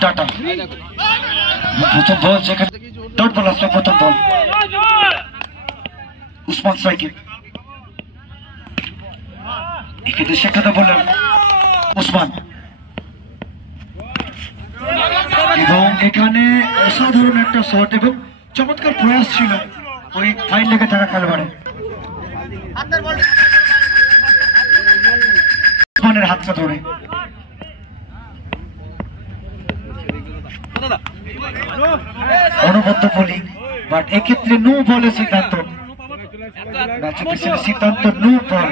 Tata প্রথম বল যেখানে dot ball আসলে প্রথম বল উসমান স্ট্রাইকে এক্ষেত্রে সেখানে বললেন উসমান এবং এখানে অসাধারণ একটা শট এবং চমৎকার প্রয়াস ছিল ওই ফাইন লেগে থাকা খেলোয়াড়ে উসমানের হাতটা ধরে অনবদ্য বোলিং বাট এক্ষেত্রে নো বলের সিদ্ধান্ত ম্যাচে পিছনে সিদ্ধান্ত no ball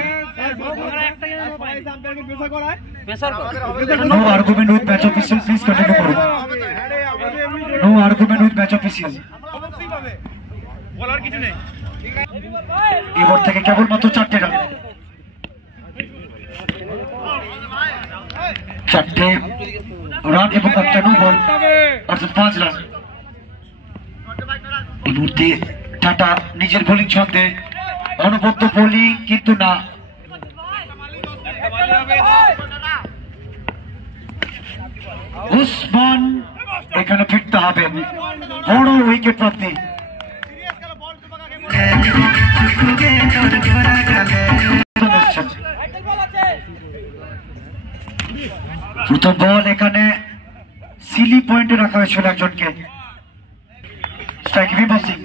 no argument with match official please continue করুন no argument with match official এবার থেকে কেবলমাত্র 4টে রান 4টে রান এবং একটা নো বল অর্থাৎ 5 রান এই মুহূর্তে টাটা নিজের বোলিং ছন্দে অনবদ্য বোলিং কিন্তু না উসমান এখানে ফিরতে হবে বড় উইকেট প্রাপ্তি প্রথম বল এখানে সিলি পয়েন্টে রাখা হয়েছিল একজনকে স্ট্রাইক বিমল সিং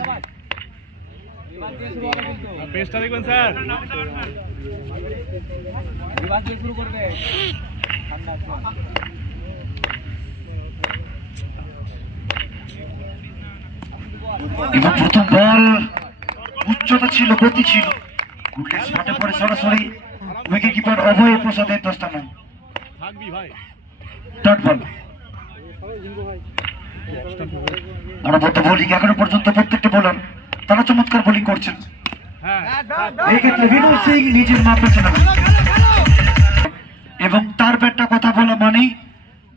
পেস্টটা দেখবেন স্যার এবং প্রথম বল উচ্চতা ছিল গতি ছিল গুডলেস স্পটে পড়ে সরাসরি উইকেট কিপার অভয় প্রসাদের দস্তানা ডট বল অনবদ্য বোলিং এখনো পর্যন্ত প্রত্যেকটা বোলার তারা চমৎকার বোলিং করছেন এই ক্ষেত্রে বিমল সিং নিজের মাপে চলে এবং তার ব্যাটটা কথা বলা মানেই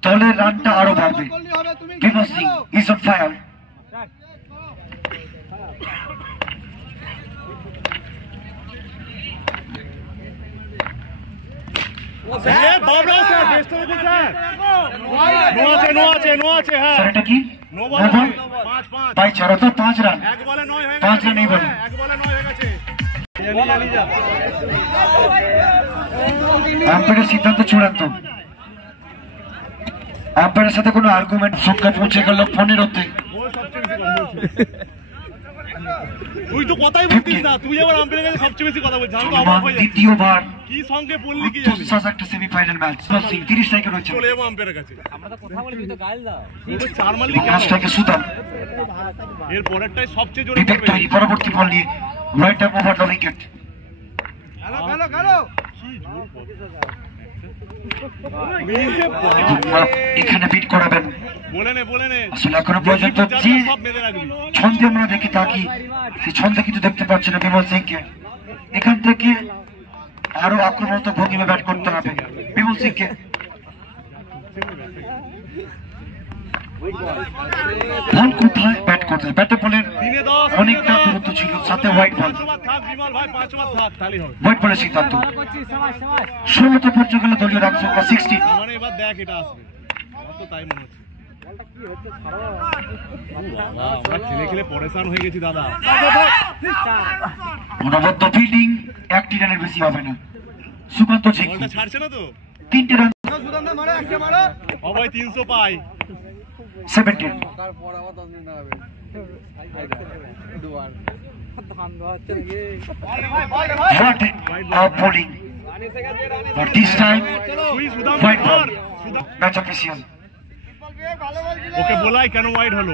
দলের রানটা আরো বাড়বে Bimal Singh is on fire पांच रन नहीं बने আম্পায়ারের সিদ্ধান্ত চূড়ান্ত আম্পায়ারের সাথে কোনো আর্গুমেন্ট সংখ্যা পৌঁছে গেল 15তে তুই তো কথাই বলতিস না তুই আবার আম্পায়ারের কাছে সবচেয়ে বেশি কথা বলছিস আমি তো অবাক হয়ে যাচ্ছি দ্বিতীয়বার কি সঙ্গে বললি কি জানি তো একটা সেমিফাইনাল ম্যাচ 30 সেকেন্ড হচ্ছে চলে যাবো আম্পায়ারের কাছে আমরা তো কথা বলি তুই তো গাল দাও তুই তো চার মারলি কেন লাস্টটাকে সুদাম এর পরেরটাই সবচেয়ে জোরে করবে পরবর্তী বল নিয়ে right up over the wicket গেল এখানে বিট করাবেন বলে নে আসলে এখনো পর্যন্ত যে ছন্দে আমরা দেখি থাকি সেই ছন্দে কিন্তু দেখতে পাচ্ছি না বিমল সিংকে এখান থেকে আরো আক্রমণাত্মক ভঙ্গিমে ব্যাট করতে হবে বিমল সিংকে বল কোথায় ব্যাট করতে ব্যাটে বলের অনেকটা দূরত্ব ছিল সাথে হোয়াইট বল হোয়াইট বলের সিদ্ধান্ত 16তে পৌঁছে গেল দলীয় রান সংখ্যা 60 মানে এবার দেখ এটা আসবে আমার তো তাই মনে হচ্ছে আমরা খেলে পরেশান হয়ে গেছি দাদা অনবদ্য ফিল্ডিং একটি রানের বেশি হবে না সুকান্ত ঝিঙ্কু ছাড়ছে না তো 3টে রান অভয় 300 পায় 17 what a bowling but this time white ball match official ওকে বলাই কেন ওয়াইড হলো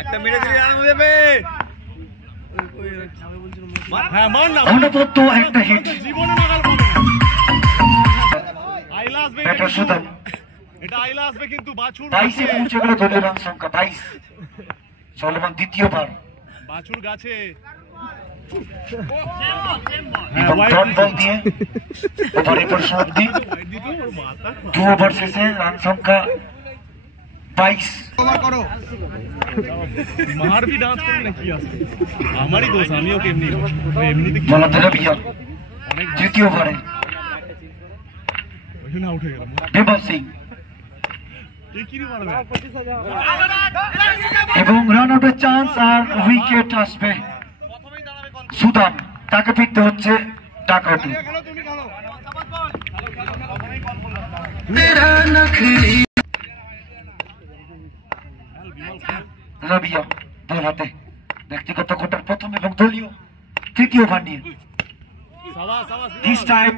একটা মেরে দিলে রান দেবে হ্যাঁ মান না অনবদ্য একটা হিট জীবনে নাগাল পাবে আইলা আসবে ব্যাটার সুদাম এটা আইলা আসবে কিন্তু বাছুর 22 এ পৌঁছে গেল দলীয় রান সংখ্যা 22 সলমান দ্বিতীয়বার বাছুর গাছে এবং ডট বল দিয়ে ওভারে পর শট দিয়ে 2 ওভার শেষে রান সংখ্যা 22 ওভার করো মারবি ডান্স করবি না কি আছে আমারই দোষ আমিও কেমনি এমনিতে বলা দিল বিয়া তৃতীয় ওভারে বিমল সিং এবং রান আউটের চান্স আর উইকেট আসবে সুদান, তাকে ফিরতে হচ্ছে ডাকআউটে। রবিয়া বল হাতে, ব্যক্তিগত কোটার প্রথম এবং দলীয় তৃতীয় ওভার নিয়ে। This time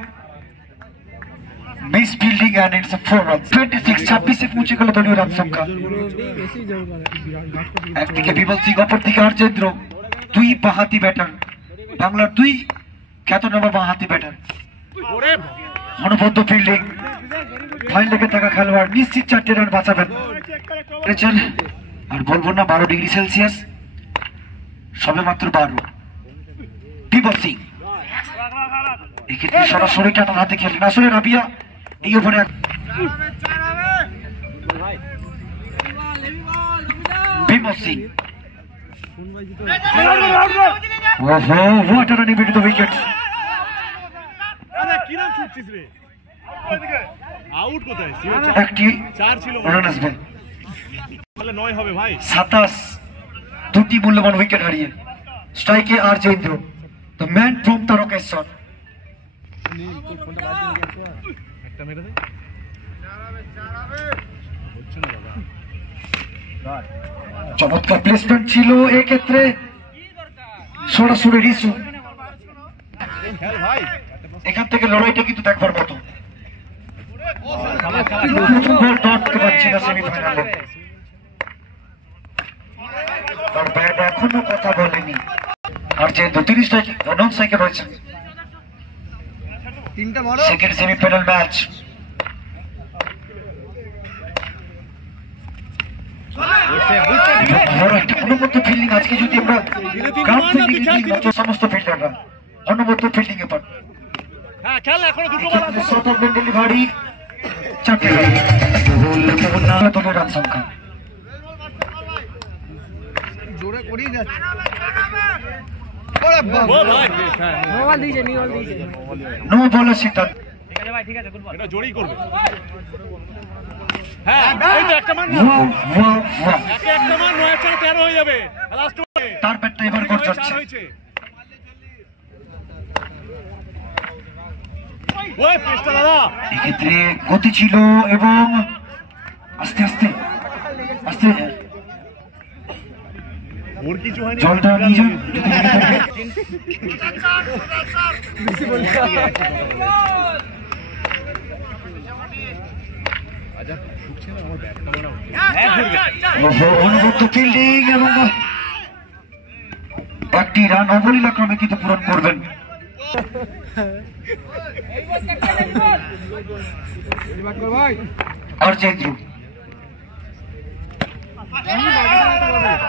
miss fielding and it's a 4 runs. 26 পৌঁছে গেল দলীয় রান সংখ্যা। একদিকে বিমল সিং, অপরদিকে হরচন্দ্র, দুই বাঁহাতি ব্যাটার, বাংলার দুই খ্যাতনামা বাঁহাতি ব্যাটার। মনোবদ্ধ ফিল্ডিং, ফাইন লেগে থাকা খেলোয়াড় নিশ্চিত 4টে রান বাঁচাবেন। আর বলবো না 12 ডিগ্রি সেলসিয়াস, সবে মাত্র 12। বিমল সিং এক্ষেত্রে সরাসরি টানার হাতে খেলেন। আসলে রাবিয়া এই ওভারে বিমল সিং ওয়াটার নিবেদিত উইকেট। একটি রান আসবে, 27 দুটি মূল্যবান উইকেট হারিয়ে। স্ট্রাইকে আর জেন্দ্র, দ্য ম্যান ফ্রম তারকেশ্বর। চমৎকার প্লেসমেন্ট ছিল এক্ষেত্রে, সরাসরি রিসু। এখান থেকে লড়াইটা কিন্তু দেখবার মতো। সেমিফাইনালে তার ব্যাট এখনো কথা বলেনি। আর যে 30টা নন সাইকেল রয়েছে সেকেন্ড সেমিফাইনাল ম্যাচ। অনবদ্য ফিল্ডিং আজকে যদি আমরা গ্রাউন্ড ফিল্ডিং সমস্ত ফিল্ডাররা অনবদ্য ফিল্ডিং এ পান। ডেলিভারি 4টে রান সংখ্যা। নো বলের সিদ্ধান্ত। তার ব্যাটটা এবার গোল যাচ্ছে। এক্ষেত্রে গতি ছিল এবং আস্তে আস্তে আস্তে জলটা নিয়ে অনুভূত ফিল্ডিং এবং একটি রান অবলীলাক্রমে কিন্তু পূরণ করবেন। অর্জেন্দ্র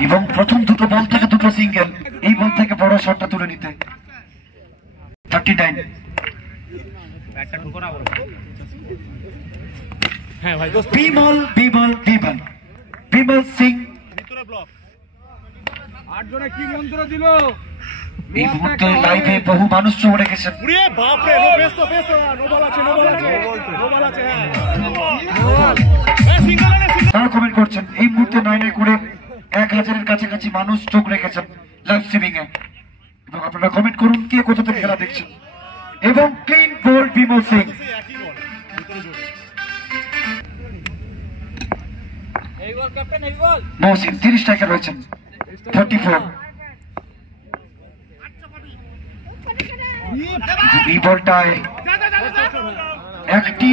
এবং প্রথম দুটো বল থেকে দুটো সিঙ্গেল, এই বল থেকে বড় শটটা তুলে নিতে। 39 বিমল বিমল বিমল বিমল সিং। এই মুহূর্তে লাইভে বহু মানুষ চলে গেছেন। তারা কমেন্ট করছেন এই মুহূর্তে 9 করে 1000-এর কাছাকাছি মানুষ চোখ রেখেছেন লাইভ স্ট্রিমিং এ। এবং আপনারা কমেন্ট করুন কে কোথা থেকে খেলা দেখছেন। এবং clean bold Bimal Singh. Mohsin 30 striker রয়েছেন 34। এই বলটায় একটি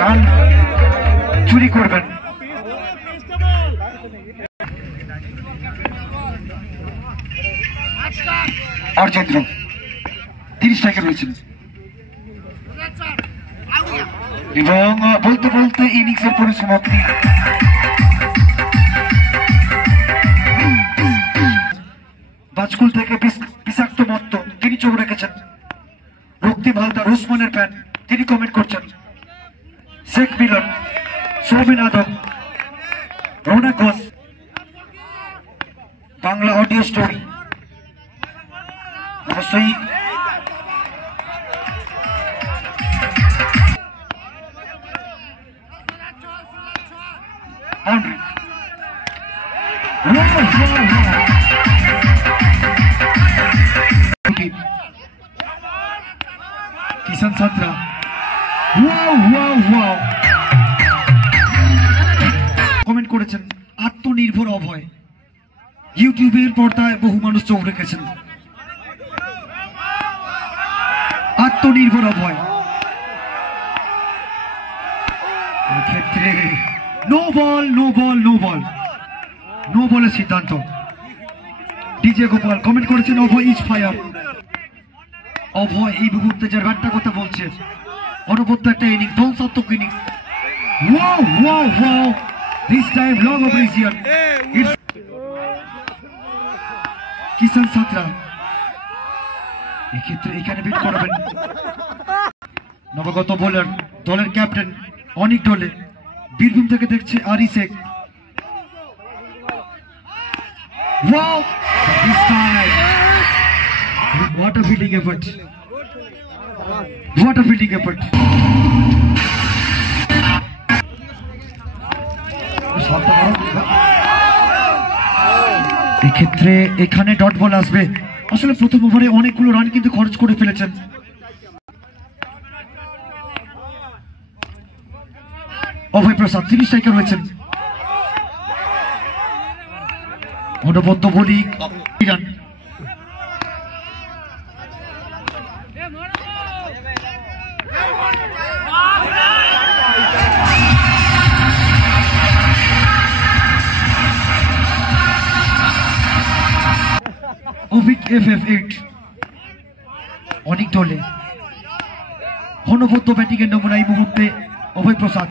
রান চুরি করবেন। অর্জেন্দ্র 30 স্ট্রাইকার রয়েছেন এবং বলতে বলতে ইনিংসের পরিসমাপ্তি। বাজকুল থেকে বিষাক্ত মত্ত তিনি চোখ রেখেছেন। রক্তিম হালদার ওসমানের ফ্যান তিনি কমেন্ট করছেন। শেখ মিলন, সৌমিন আদম, রৌনক ঘোষ, বাংলা অডিও স্টোরি। অবশ্যই বাউন্ডারি। কিষান সাঁতরা কমেন্ট করেছেন আত্মনির্ভর অভয়। ইউটিউবের পর্দায় বহু মানুষ চোখ রেখেছেন। আত্মনির্ভর অভয় ক্ষেত্রে no ball no ball no ball, no বলের সিদ্ধান্ত। ডিজে গোপাল কমেন্ট করেছেন অভয় ইজ ফায়ার। অভয় এই মুহূর্তে যার ব্যাটটা কথা বলছে, অনবদ্য একটা ইনিংস, ধ্বংসাত্মক innings. Wow wow wow, this time long operation. Kishan Santra এক্ষেত্রে এখানে বিট করবেন নবাগত বোলার, দলের ক্যাপ্টেন অনিক ডলে। বীরভূম থেকে দেখছে আরি Sheikh. Wow! This time, what a fielding effort! What a fielding effort! এক্ষেত্রে এখানে ডট বল আসবে। আসলে প্রথম ওভারে অনেকগুলো রান কিন্তু খরচ করে ফেলেছেন। অভয় প্রসাদ ৩০ স্ট্রাইকার রয়েছেন। অনবদ্য বোলিং রান। অভিক FF8 অনেক দলে অনবদ্য ব্যাটিং এর নমুনা এই মুহূর্তে অভয় প্রসাদ।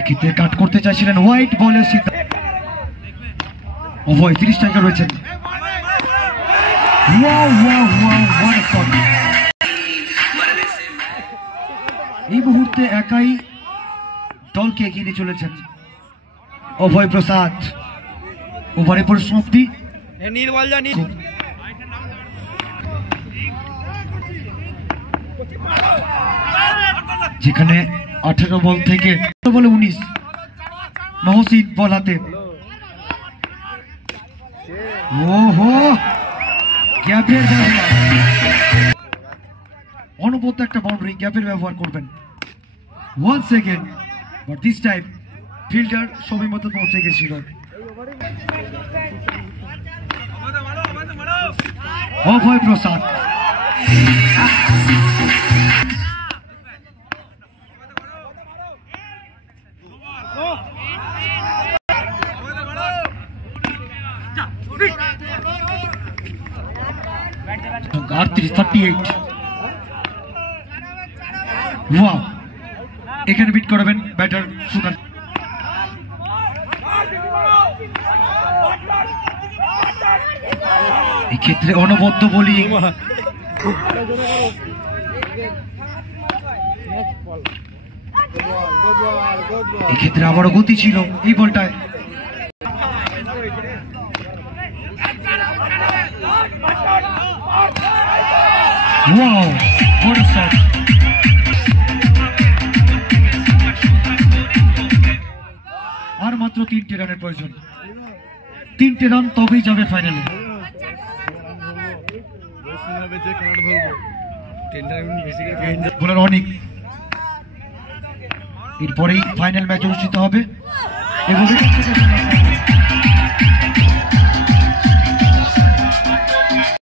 এক্ষেত্রে কাট করতে চাইছিলেন, হোয়াইট বলের সিদ্ধান্ত। অভয় 30 স্ট্রাইকার রয়েছেন। এই মুহূর্তে একাই দলকে এগিয়ে নিয়ে চলেছেন অভয় প্রসাদ। ওভারে পরিসমাপ্তি। যেখানে 18 বল থেকে বলে 19, নহসিন বল হাতে। ওহো, গ্যাপের ব্যবহার, অনবদ্য একটা বাউন্ডারি, গ্যাপের ব্যবহার করবেন। 1 second, but this time fielder সময় মতো পৌঁছে গেছিল। অভয় প্রসাদ এখানে বিট করবেন ব্যাটার সুকান্ত। এক্ষেত্রে অনবদ্য বোলিং। এক্ষেত্রে আবারও গতি ছিল এই বলটায়। Wow, what a shot! আর মাত্র 3টে রানের প্রয়োজন। 3টে রান তবেই যাবে ফাইনালে। বোলার অনিক। এরপরেই ফাইনাল ম্যাচ অনুষ্ঠিত হবে এবং